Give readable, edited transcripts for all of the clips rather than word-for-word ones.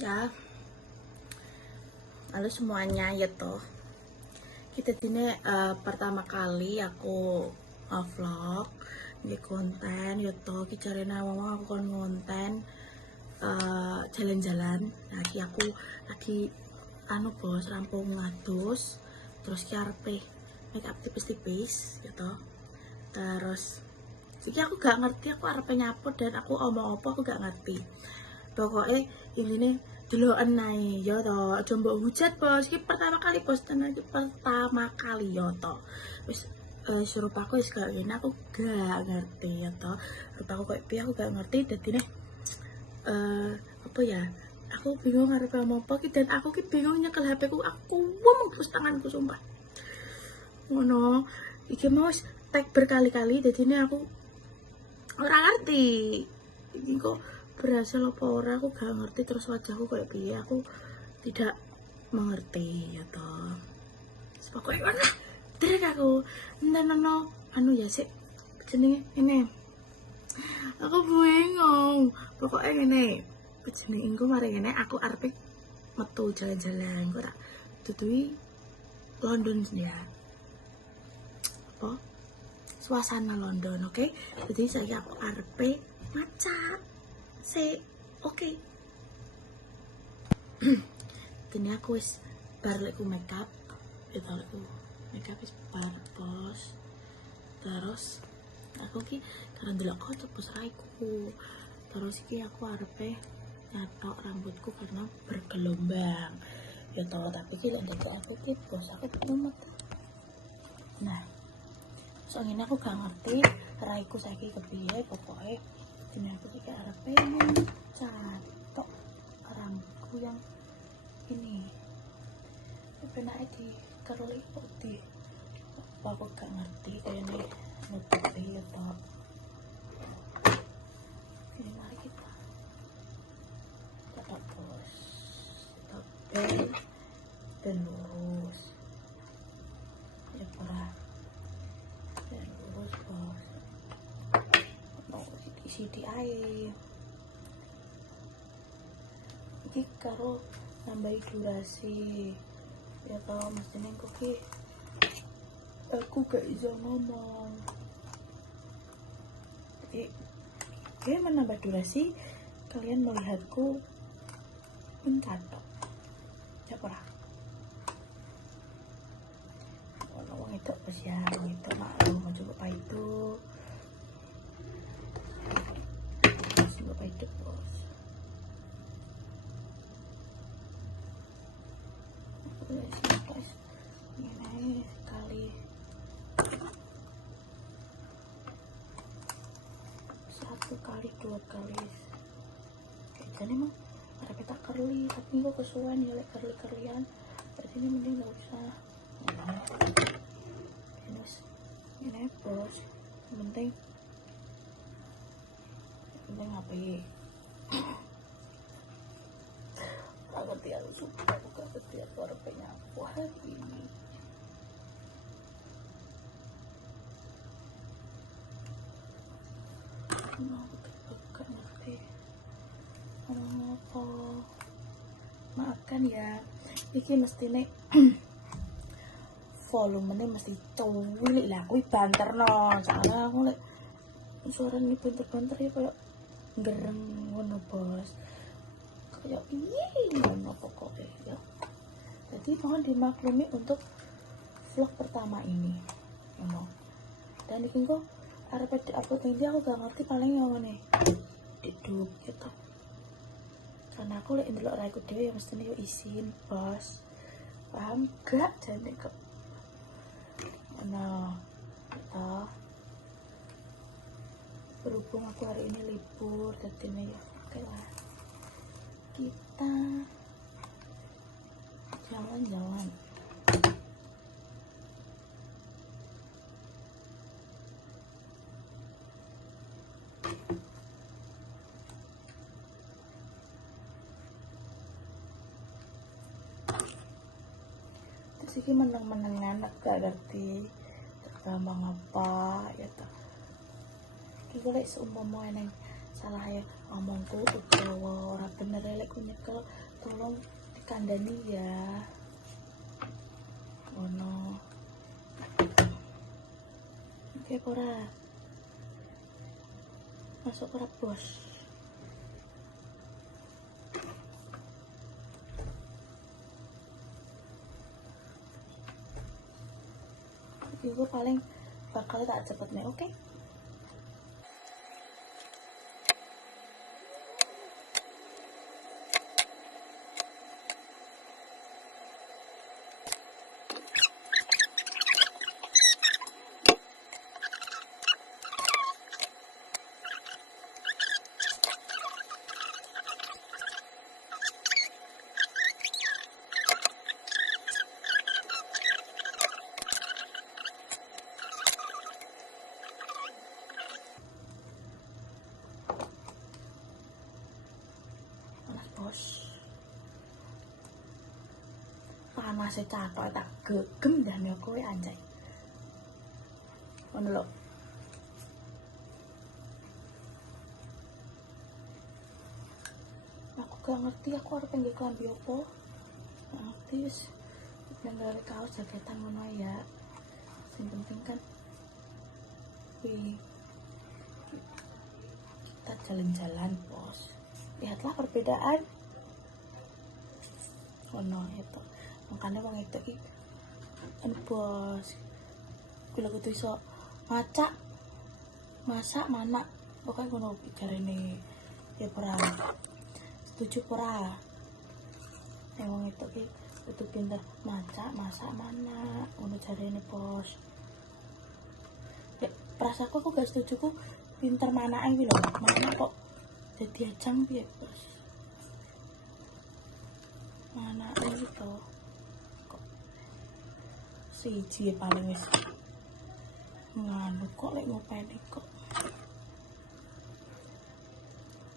Ya, halo semuanya ya toh. Kita ini pertama kali aku vlog di konten ya toh. Kita mama aku kon konten jalan-jalan. Lagi aku lagi bos rampung ngadus terus kiarpe make up tipis-tipis ya toh. Terus jadi aku gak ngerti aku arep nyapu dan aku omong apa aku gak ngerti. Pokoknya ini dulu naik ya toh, coba hujat bos, ini pertama kali bos, ini pertama kali ya toh. Terus suruh aku gak gini, aku gak ngerti ya toh. Rupa aku kayak aku gak ngerti, jadi nih apa ya? Aku bingung harus ngomong apa, dan aku bingung nyekel HP ku, aku ngomong terus tanganku sumpah. Ngono, iki mau tag berkali-kali, jadi ini aku orang ngerti. Ini kok berhasil apa ora aku gak ngerti, terus wajahku kayak piye aku tidak mengerti ya toh. Pokoknya mana derek aku no anu ya sih jenenge ini aku bingung pokoknya ini jenenge engko mari ngene aku arep metu jalan-jalan kok tak tutui London ya apa suasana London, oke? Jadi saya aku arep maca oke. Ini aku wis bar leku makeup itu aku makeup wis bar bos. Terus aku ki karena delok kocok bos raiku. Terus ki aku arepe nyatok rambutku karena bergelombang ya toh, tapi ki lek ndak aku ki bos aku mumet. Nah soalnya aku gak ngerti raiku saiki kepiye, pokoknya ini aku juga arepe nyatok rambutku yang ini penaknya di curly kok di aku gak ngerti kayaknya nutupi atau ini mari kita tetap bos tapi dan lurus ya parah dan lurus bos mau sidi air ini karo nambahi durasi ya tau mestinya aku gak bisa ngomong jadi dia menambah durasi kalian melihatku mencatok ya pernah uang itu pas ya uang itu maklum mau coba itu coba itu bos ini kali 1 kali 2 kali kayaknya emang ada kita curly tapi kok kesuwen ya curly-curlyan jadi ini mending gak usah ini bos yang penting apa ya gak ngerti aku suka aku gak ngerti aku harus nyapu hari ini aku gak ngerti ngomong apa maafkan ya ini mesti nih volumenya mesti culik lah aku banter no soalnya aku nih suaranya banter-banter ya kayak gereng ngono bos kayak ini ngono pokoknya ya. Jadi mohon dimaklumi untuk vlog pertama ini ngono. Dan ini kok arep upload ini aku gak ngerti paling yang mana duduk gitu karena aku liat ndelok raiku dhewe ya mestine yo izin bos paham gak jane kok nah gitu. Berhubung aku hari ini libur jadi ya oke lah kita jalan-jalan terus ini meneng-menengan aku gak ngerti gampang apa ya toh iki lek seumpama eneng salah ya ngomongku utawa ora bener lek aku nyekel, tolong dikandani ya. Oh no. Oke ora. Masuk ora bos. Iku paling bakal tak cepet nih, oke? Bos, panasnya catok tak gegem dah nih kowe anjay. Ngono lho. Aku gak ngerti aku harus pengen klambi opo. Gak ngerti wis. Nanggal kaos jaketan ngono ya. Sing penting kan kita jalan-jalan bos. Lihatlah perbedaan. Oh no, itu makanya wong itu ki bos kula kudu iso masak mana pokoknya ngono bicarane ya ora setuju ora wong itu ki kudu pinter masak mana ngono jarene bos ya perasaanku aku gak setuju ku pinter manake iki lho mana kok jadi ajang piye bos mana itu kok siji paling wis nganu kok lek ngopeni kok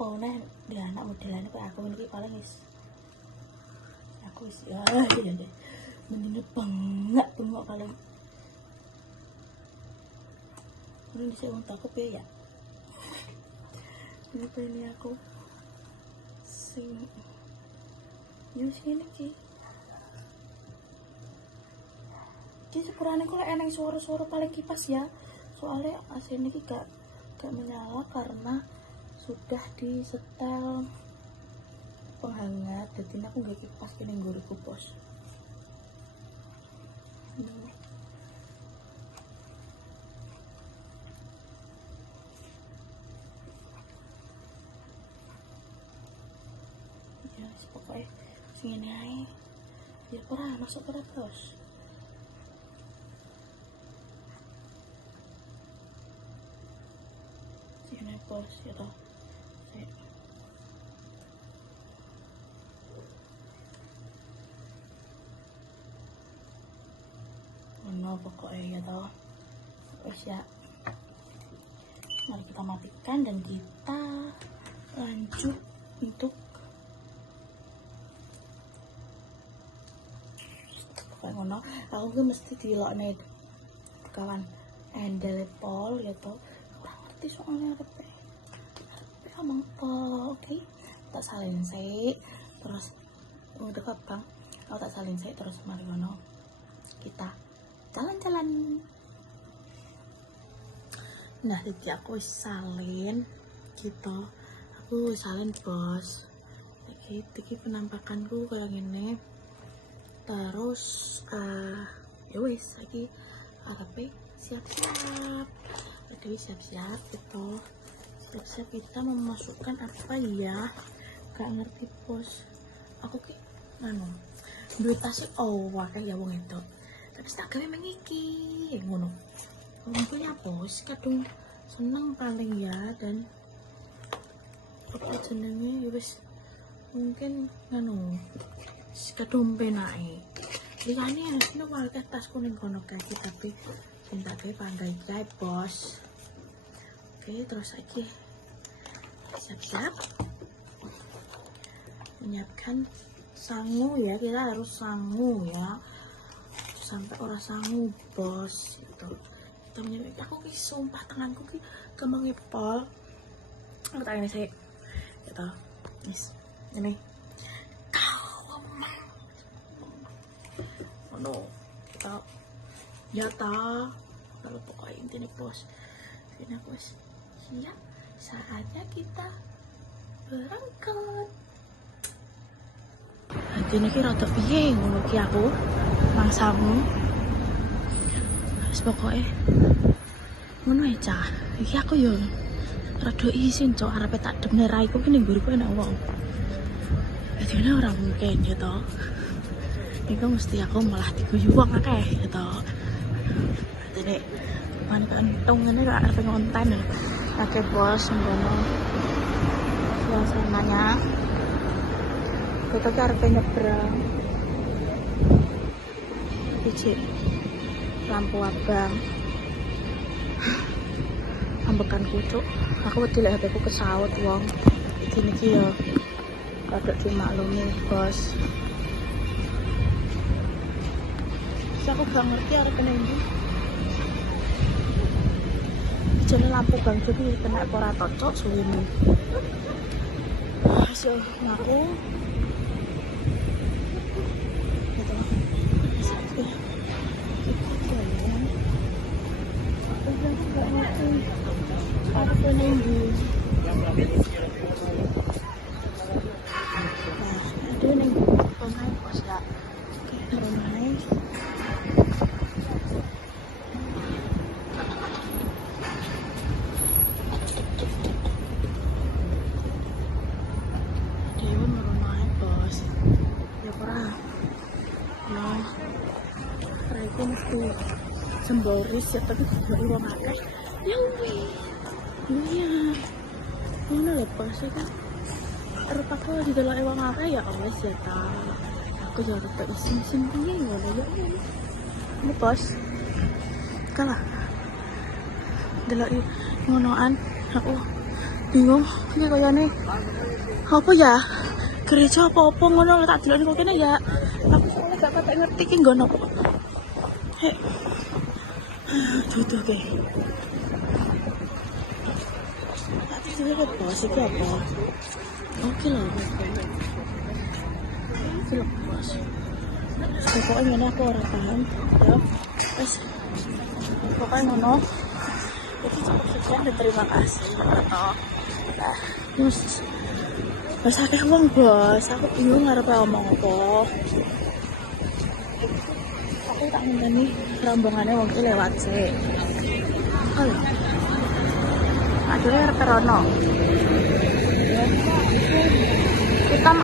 pone dia anak modelane kayak aku ini paling wis aku wis ya mending banget bengok paling ini saya mau takut ya ini aku sing sini ki sepurane kok eneng suara-suara paling kipas ya soalnya AC ini gak menyala karena sudah disetel penghangat jadi aku gak kipas kini nguriku bos ya pokoknya sini aja ya pernah masuk pada bos sini bos ya toh no pokoknya ya toh terus ya mari kita matikan dan kita lanjut untuk ngono aku gue mesti dilokne kawan endele pol ya toh ora ngerti soalnya arepe ngomong apa oke tak salin sih terus udah bang aku tak salin sih terus mari ngono kita jalan-jalan nah jadi aku salin gitu aku salin bos iki penampakanku kayak gini terus ya wes lagi arepe siap-siap jadi siap-siap gitu siap-siap kita memasukkan apa ya gak ngerti bos aku ki anu duit tasik wakai ya wong itu tapi tak gawe mengiki ngono untungnya bos kadung seneng paling ya dan apa jenenge ya wis mungkin nganu kadung penake liyane asline wae tas kuning kono kaki tapi cinta ke pandai guys bos oke terus lagi siap-siap menyiapkan sangu ya kita harus sangu ya sampai orang sangu bos itu kita menyiapkan aku ki sumpah tanganku ki gampang ngepol aku tak ini saya gitu ini ngono. Kita ya ta. Kalau pokoknya intinya bos. Ini aku siap. Saatnya kita berangkat. Nanti ini rada piye ngono ki aku mangsamu. Wis pokoke ngono ae cah. Iki aku yo rada isin cok arepe tak demne raiku ki ning mburiku enak wong. Dadi ora mungkin ya to. Iku mesti aku malah diguyu wong akeh ya to. Dadi man kantung ngene kok arep ngonten. Oke bos, ngono. Suasananya kita harus nyebrang biji lampu abang ambekan kucuk aku wedi lek HP ku kesaut wong iki niki yo rada dimaklumi bos aku gak ngerti arep kena ndi jane lampu bang iki kena ora cocok suwene so aku aku nunggu aduh nunggu pemain bos ya oke main dewa main bos ya pernah ya itu mesti semboris ya tapi dari wong akeh ya wih iya mana lepas ya kan arep aku di dalam wong akeh ya wis ya ta aku ya arep isin-isin piye ngono ya ini bos kalah delok ngonoan aku bingung iki kayane apa ya gereja apa-apa ngono tak delok kok kene ya aku soalnya gak patek ngerti iki nggon apa hek tutup ke tapi juga bos iki apa oke lah bos pokoknya ngene aku ora paham ya wes pokoknya ngono itu cukup sekian dan terima kasih atau mas akeh wong bos aku bingung arep ngomong apa aku tak ngenteni rombongannya wong ki lewat sih oh akhirnya arep rono kita